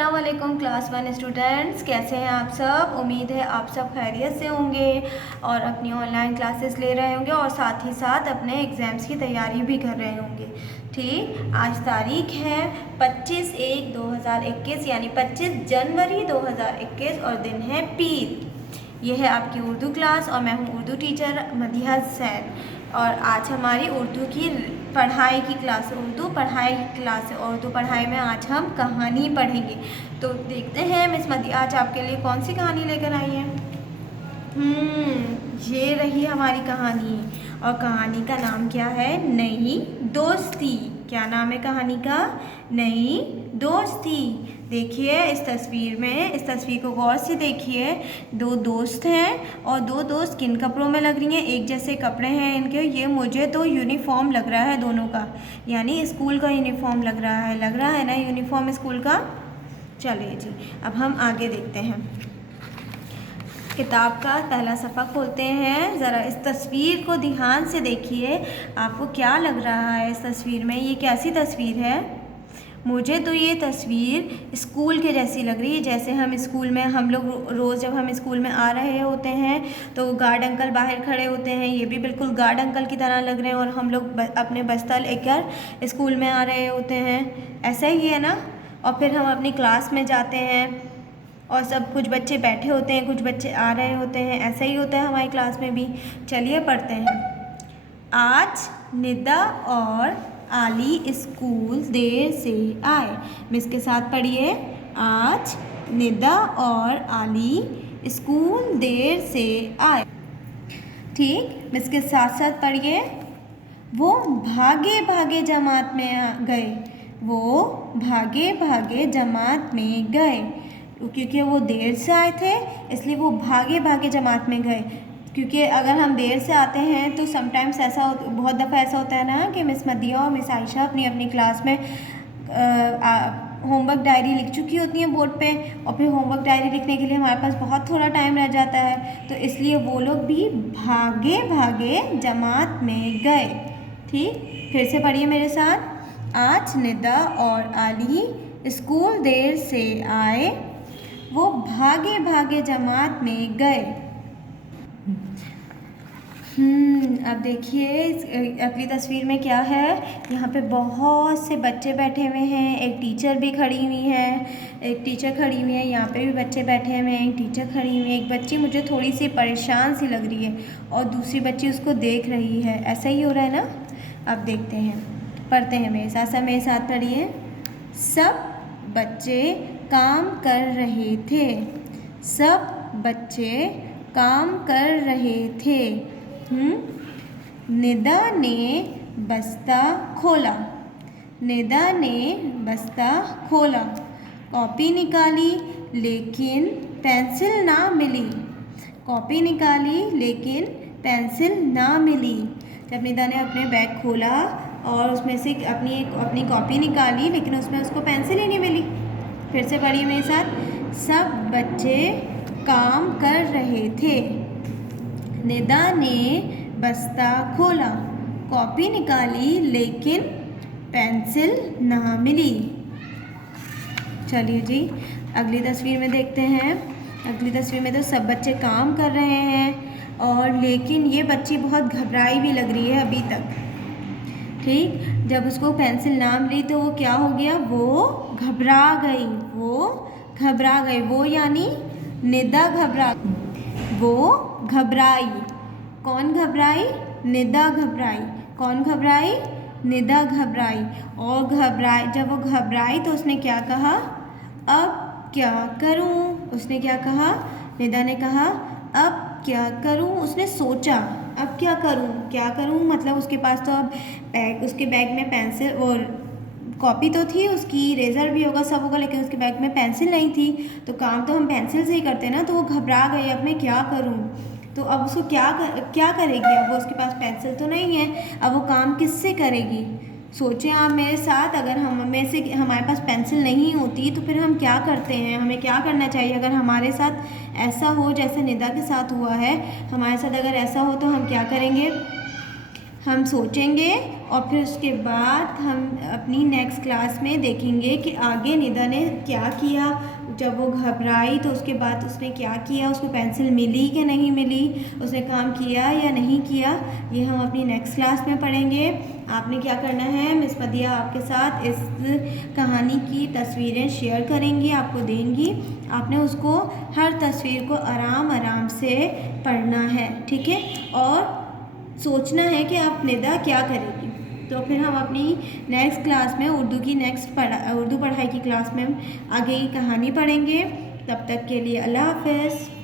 अस्सलाम वालेकुम class 1 students, कैसे हैं आप सब। उम्मीद है आप सब खैरियत से होंगे और अपनी ऑनलाइन क्लासेस ले रहे होंगे और साथ ही साथ अपने एग्ज़ाम्स की तैयारी भी कर रहे होंगे। ठीक, आज तारीख है 25/1/2021 यानी 25 जनवरी 2021 और दिन है पीर। यह है आपकी उर्दू क्लास और मैं हूँ उर्दू टीचर मदिहा हुसैन। और आज हमारी उर्दू की पढ़ाई की क्लास है, उर्दू पढ़ाई की क्लास है। उर्दू पढ़ाई में आज हम कहानी पढ़ेंगे। तो देखते हैं मिस मदिहा आज आपके लिए कौन सी कहानी लेकर आई है। ये रही हमारी कहानी और कहानी का नाम क्या है? नई दोस्ती। क्या नाम है कहानी का? नई दोस्ती। देखिए इस तस्वीर में, इस तस्वीर को गौर से देखिए। दो दोस्त हैं और दो दोस्त किन कपड़ों में लग रही हैं? एक जैसे कपड़े हैं इनके। ये मुझे तो यूनिफॉर्म लग रहा है दोनों का, यानी स्कूल का यूनिफॉर्म लग रहा है ना यूनिफॉर्म स्कूल का। चलिए जी, अब हम आगे देखते हैं। किताब का पहला सफ़ा खोलते हैं। ज़रा इस तस्वीर को ध्यान से देखिए, आपको क्या लग रहा है इस तस्वीर में? ये कैसी तस्वीर है? मुझे तो ये तस्वीर स्कूल के जैसी लग रही है। जैसे हम स्कूल में, हम लोग रोज़ जब हम स्कूल में आ रहे होते हैं तो गार्ड अंकल बाहर खड़े होते हैं, ये भी बिल्कुल गार्ड अंकल की तरह लग रहे हैं और हम लोग अपने बस्ता लेकर स्कूल में आ रहे होते हैं। ऐसा ही है ना। और फिर हम अपनी क्लास में जाते हैं और सब कुछ बच्चे बैठे होते हैं, कुछ बच्चे आ रहे होते हैं। ऐसा ही होता है हमारी क्लास में भी। चलिए पढ़ते हैं। आज निदा और आली स्कूल देर से आए। मिस के साथ पढ़िए। आज निदा और आली स्कूल देर से आए। ठीक, मिस के साथ साथ पढ़िए। वो भागे भागे जमात में गए। वो भागे भागे जमात में गए। क्योंकि वो देर से आए थे इसलिए वो भागे भागे जमात में गए। क्योंकि अगर हम देर से आते हैं तो समटाइम्स बहुत दफ़ा ऐसा होता है ना कि मिस मदिहा और मिस आयशा अपनी क्लास में होमवर्क डायरी लिख चुकी होती हैं बोर्ड पे और फिर होमवर्क डायरी लिखने के लिए हमारे पास बहुत थोड़ा टाइम रह जाता है, तो इसलिए वो लोग भी भागे भागे जमात में गए। ठीक, फिर से पढ़िए मेरे साथ। आज निदा और आली स्कूल देर से आए। वो भागे भागे जमात में गए। अब देखिए अगली तस्वीर में क्या है। यहाँ पे बहुत से बच्चे बैठे हुए हैं, एक टीचर भी खड़ी हुई है, एक टीचर खड़ी हुई है। यहाँ पे भी बच्चे बैठे हुए हैं, एक टीचर खड़ी हुई है। एक बच्ची मुझे थोड़ी सी परेशान सी लग रही है और दूसरी बच्ची उसको देख रही है। ऐसा ही हो रहा है ना। अब देखते हैं, पढ़ते हैं मेरे साथ। सब मेरे साथ पढ़िए। सब बच्चे काम कर रहे थे। सब बच्चे काम कर रहे थे। निदा ने बस्ता खोला। निदा ने बस्ता खोला। कॉपी निकाली लेकिन पेंसिल ना मिली। कॉपी निकाली लेकिन पेंसिल ना मिली। जब निदा ने अपने बैग खोला और उसमें से अपनी कॉपी निकाली लेकिन उसमें उसको पेंसिल ही नहीं मिली। फिर से पढ़िए मेरे साथ। सब बच्चे काम कर रहे थे। निदा ने बस्ता खोला। कॉपी निकाली लेकिन पेंसिल ना मिली। चलिए जी, अगली तस्वीर में देखते हैं। अगली तस्वीर में तो सब बच्चे काम कर रहे हैं और लेकिन ये बच्ची बहुत घबराई भी लग रही है अभी तक। ठीक, जब उसको पेंसिल ना मिली तो वो क्या हो गया? वो घबरा गई। वो यानी निदा वो घबराई। कौन घबराई? निदा घबराई। कौन घबराई? निदा घबराई। और जब वो घबराई तो उसने क्या कहा? अब क्या करूं? उसने क्या कहा? निदा ने कहा अब क्या करूं? उसने सोचा अब क्या करूं मतलब उसके पास तो अब उसके बैग में पेंसिल और कॉपी तो थी, उसकी इरेज़र भी होगा, सब होगा, लेकिन उसके बैग में पेंसिल नहीं थी। तो काम तो हम पेंसिल से ही करते हैं ना। तो वो घबरा गई, अब मैं क्या करूं? तो अब उसको क्या करेगी? अब वो उसके पास पेंसिल तो नहीं है, अब वो काम किससे करेगी? सोचें आप मेरे साथ। अगर हमारे पास पेंसिल नहीं होती तो फिर हम क्या करते हैं? हमें क्या करना चाहिए अगर हमारे साथ ऐसा हो जैसे निदा के साथ हुआ है? हमारे साथ अगर ऐसा हो तो हम क्या करेंगे? हम सोचेंगे और फिर उसके बाद हम अपनी नेक्स्ट क्लास में देखेंगे कि आगे निदा ने क्या किया। जब वो घबराई तो उसके बाद उसने क्या किया, उसको पेंसिल मिली कि नहीं मिली, उसने काम किया या नहीं किया, ये हम अपनी नेक्स्ट क्लास में पढ़ेंगे। आपने क्या करना है, मिस मदिया आपके साथ इस कहानी की तस्वीरें शेयर करेंगी, आपको देंगी। आपने उसको हर तस्वीर को आराम आराम से पढ़ना है, ठीक है, और सोचना है कि आप निदा क्या करेगी। तो फिर हम अपनी नेक्स्ट क्लास में उर्दू पढ़ाई की क्लास में आगे की कहानी पढ़ेंगे। तब तक के लिए अल्लाह हाफ़िज़।